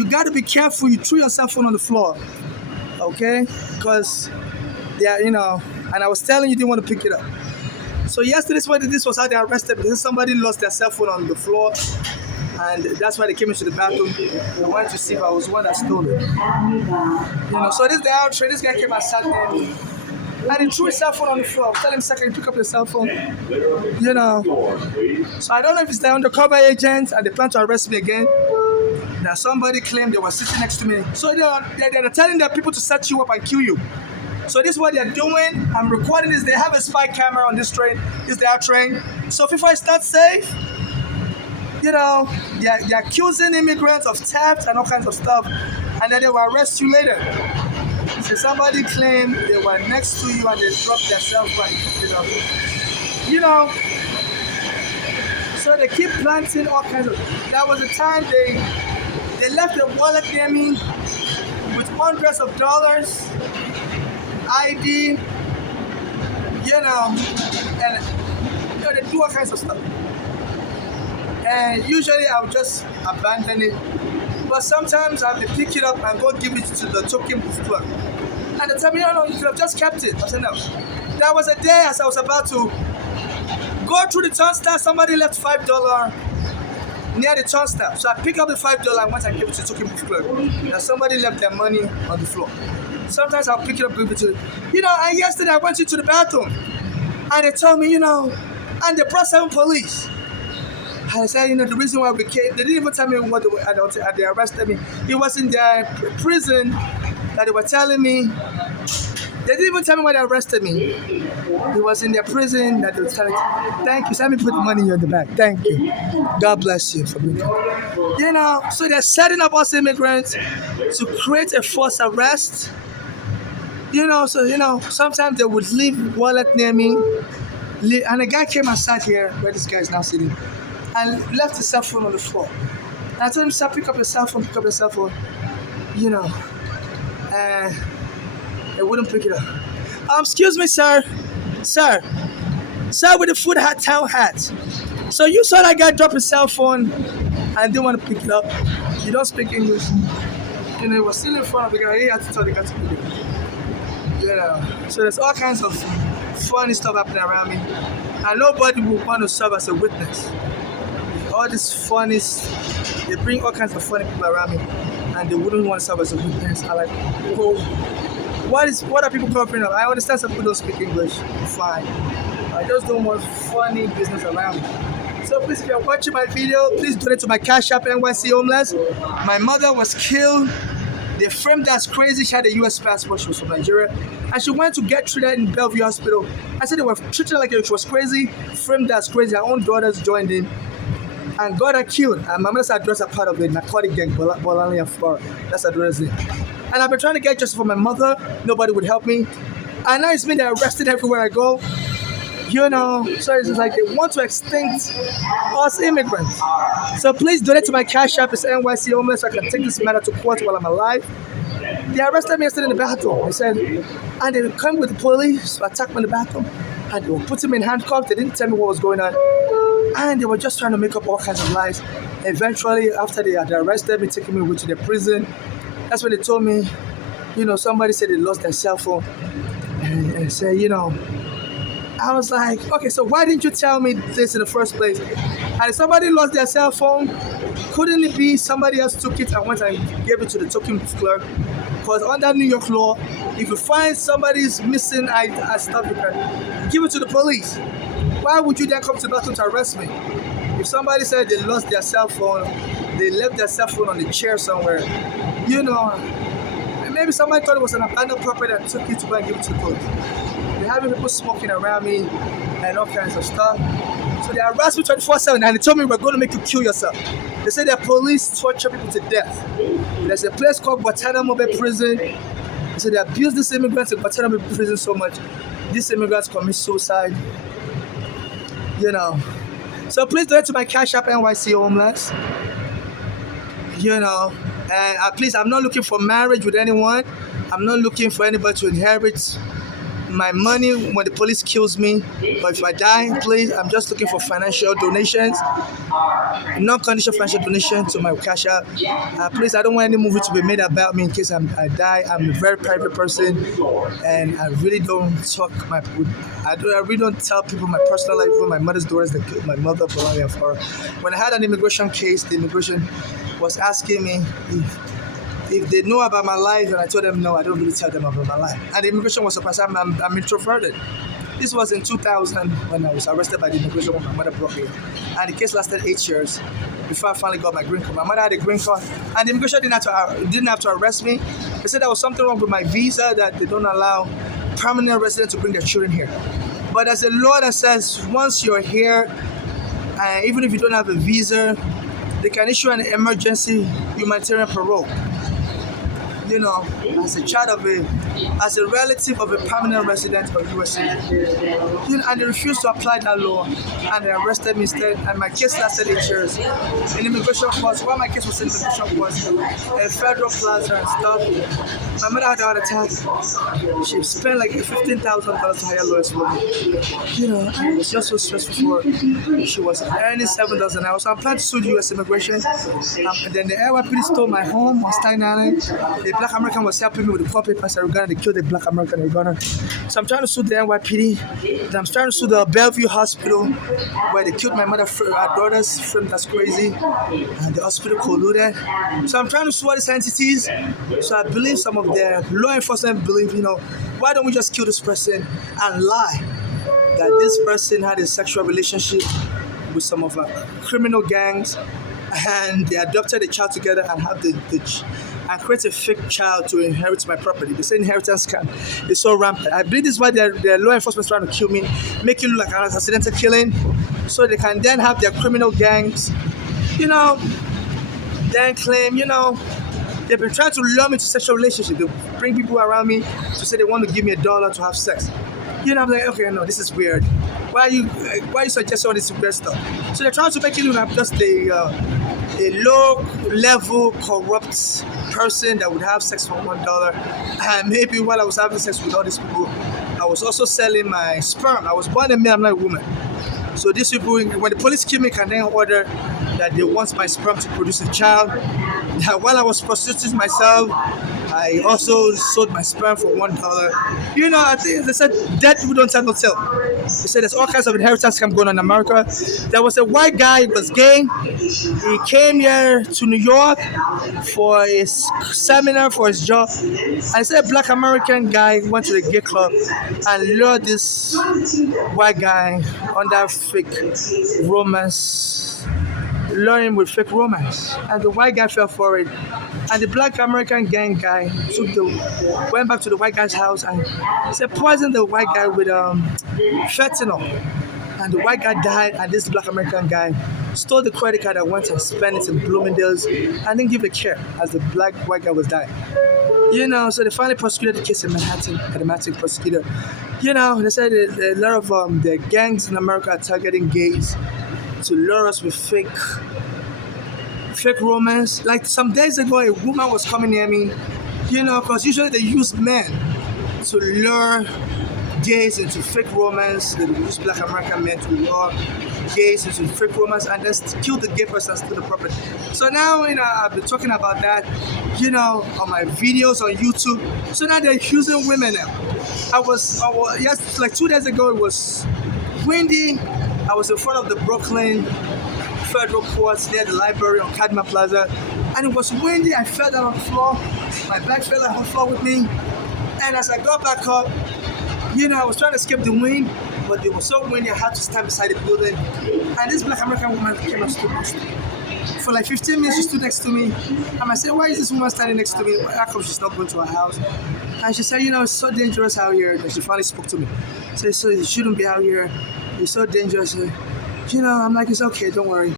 you got to be careful. You threw your cell phone on the floor, okay? Because and I was telling you didn't want to pick it up. So yesterday, this was how they arrested me. Somebody lost their cell phone on the floor, and that's why they came into the bathroom. They wanted to see if I was the one that stole it. So this day out, this guy came and sat there, and he threw his cell phone on the floor. I was telling him, "Second, pick up your cell phone." So I don't know if it's the undercover agents and they plan to arrest me again. That somebody claimed they were sitting next to me. So they're telling their people to set you up and kill you. So this is what they're doing. I'm recording this. They have a spy camera on this train. This is their train. So before I start safe, they're accusing immigrants of theft and all kinds of stuff. And then they will arrest you later. So somebody claimed they were next to you and they dropped their cell phone. So they keep planting all kinds of. That was the time they left a wallet near me with hundreds of dollars, ID, and they do all kinds of stuff. And usually I would just abandon it. But sometimes I have to pick it up and go give it to the token booth clerk. And they tell me, no, you could have just kept it. I said, no. There was a day as I was about to go through the turnstile, somebody left $5 near the turnstile. So I picked up the $5 and went and gave it to the token booth clerk. And somebody left their money on the floor. Sometimes I'll pick it up and give it to and yesterday I went into the bathroom and they told me, and they brought 7 police. And I said, the reason why we came, they didn't even tell me what they arrested me. It was in their prison that they were telling me. They didn't even tell me why they arrested me. It was in their prison that they were telling me, thank you. So let me put the money in the back. Thank you. God bless you for being here. So they're setting up us immigrants to create a false arrest. Sometimes they would leave wallet near me. And a guy came and sat here where this guy is now sitting and left his cell phone on the floor. And I told him, sir, pick up your cell phone. And they wouldn't pick it up. Excuse me, sir. Sir, with the food town hat. So you saw that guy drop his cell phone and didn't want to pick it up. You don't speak English. He was still in front of the guy. He had to tell the guy to pick it up. So there's all kinds of funny stuff happening around me. And nobody will want to serve as a witness. All this funny, they bring all kinds of funny people around me and they wouldn't want to serve as a witness. I'm like, whoa. What are people covering up? I understand some people don't speak English. Fine. I just don't want funny business around me. So please, if you're watching my video, please donate to my Cash App, NYC Homeless. My mother was killed. They framed her as crazy. She had a US passport. She was from Nigeria. And she went to get treated in Bellevue Hospital. I said they were treated like she was crazy, framed her as crazy. Her own daughters joined in and got her killed. And my mother's address are part of the narcotic gang, Bolani and Flora. That's her address name. And I've been trying to get justice for my mother. Nobody would help me. And now it's been arrested everywhere I go. So it's like they want to extinct us immigrants. So please donate to my Cash App. It's NYC Homeless so I can take this matter to court while I'm alive. They arrested me yesterday in the bathroom. They said, and they come with the police to attack me in the bathroom. And they will put him in handcuffs. They didn't tell me what was going on. And they were just trying to make up all kinds of lies. Eventually, after they had arrested me, taking me to the prison, that's when they told me, somebody said they lost their cell phone. And said, I was like, okay, so why didn't you tell me this in the first place? And if somebody lost their cell phone, couldn't it be somebody else took it and went and gave it to the token clerk? Because under New York law, if you find somebody's missing stuff, you can give it to the police. Why would you then come to the bathroom to arrest me? If somebody said they lost their cell phone, they left their cell phone on the chair somewhere, maybe somebody thought it was an abandoned property and took it to go and give it to the police. They're having people smoking around me and all kinds of stuff. So they harassed me 24/7 and they told me we're going to make you kill yourself. They said their police torture people to death. There's a place called Guantanamo Bay Prison. They said they abuse these immigrants in Guantanamo Bay Prison so much. These immigrants commit suicide. So please donate to my Cash App, NYC Homeless. And please, I'm not looking for marriage with anyone. I'm not looking for anybody to inherit my money when the police kills me. But if I die, please, I'm just looking for financial donations, non-conditional financial donation to my cash app. Please, I don't want any movie to be made about me in case I die. I'm a very private person, and I really don't talk I really don't tell people my personal life. Even my mother's daughters that killed my mother belonging for her. When I had an immigration case, the immigration was asking me if they know about my life, and I told them no, I don't really tell them about my life. And the immigration was surprised. I'm introverted. This was in 2000 when I was arrested by the immigration when my mother brought me. And the case lasted 8 years before I finally got my green card. My mother had a green card, and the immigration didn't have to arrest me. They said there was something wrong with my visa, that they don't allow permanent residents to bring their children here. But there's a law that says once you're here, even if you don't have a visa, they can issue an emergency humanitarian parole. You know, as a relative of a permanent resident of US citizen. You know, and they refused to apply that law, and they arrested me instead, and my case lasted 8 years. In immigration court, while my case was in immigration court, a federal plaza and stuff, my mother had a heart attack. She spent like $15,000 to hire lawyers for me. You know, and it was just so stressful for her. She was earning $7 an hour, so I'm planning to sue the US immigration. And then the NYPD stole my home on Staten Island. The Black American was helping me with the court papers in Uganda. They killed a Black American in Uganda. So I'm trying to sue the NYPD. Then I'm trying to sue the Bellevue Hospital, where they killed my mother, our daughter's friend. That's crazy. And the hospital colluded. So I'm trying to sue all these entities. So I believe some of the law enforcement believe, you know, why don't we just kill this person and lie that this person had a sexual relationship with some of our criminal gangs, and they adopted a child together and have and create a fake child to inherit my property. They say inheritance scam is so rampant. I believe this is why the law enforcement is trying to kill me, make it look like an accidental killing, so they can then have their criminal gangs, you know, then claim, you know, they've been trying to lure me to sexual relationship. They bring people around me to say they want to give me $1 to have sex. You know, I'm like, okay, no, this is weird. Why are you suggesting all this weird stuff? So they're trying to make it look like I'm just a low-level corrupt person that would have sex for $1. And maybe while I was having sex with all these people, I was also selling my sperm. I was born a man, I'm not a woman. So these people, when the police kill me, can then order that they want my sperm to produce a child. Now, while I was prostituting myself, I also sold my sperm for $1. You know, I think they said dead people don't tell no tale. They said there's all kinds of inheritance scam going on in America. There was a white guy who was gay. He came here to New York for a seminar for his job. I said a Black American guy went to the gay club and lured this white guy under fake romance, lured him with fake romance, and the white guy fell for it. And the Black American gang guy went back to the white guy's house and said poisoned the white guy with fentanyl. And the white guy died, and this Black American guy stole the credit card and went and spent it in Bloomingdale's and didn't give a care as the white guy was dying. You know, so they finally prosecuted the case in Manhattan, at the Manhattan prosecutor. You know, they said a lot of the gangs in America are targeting gays to lure us with fake romance. Like some days ago, a woman was coming near me, you know, because usually they use men to lure gays into fake romance. They use Black American men to lure gays into fake romance and then kill the gay person and steal the property. So now, you know, I've been talking about that, you know, on my videos on YouTube. So now they're accusing women now. Yes, like 2 days ago, it was windy. I was in front of the Brooklyn Federal Courts near the library on Cadman Plaza, and it was windy. I fell down on the floor. My bag fell on the floor with me, and as I got back up, you know, I was trying to escape the wind, but it was so windy I had to stand beside the building. And this Black American woman came and stood next to me. For like 15 minutes, she stood next to me, and I said, "Why is this woman standing next to me? How come she's not going to her house?" And she said, "You know, it's so dangerous out here." And she finally spoke to me. Said, "So you shouldn't be out here. It's so dangerous." You know, I'm like, "It's okay, don't worry."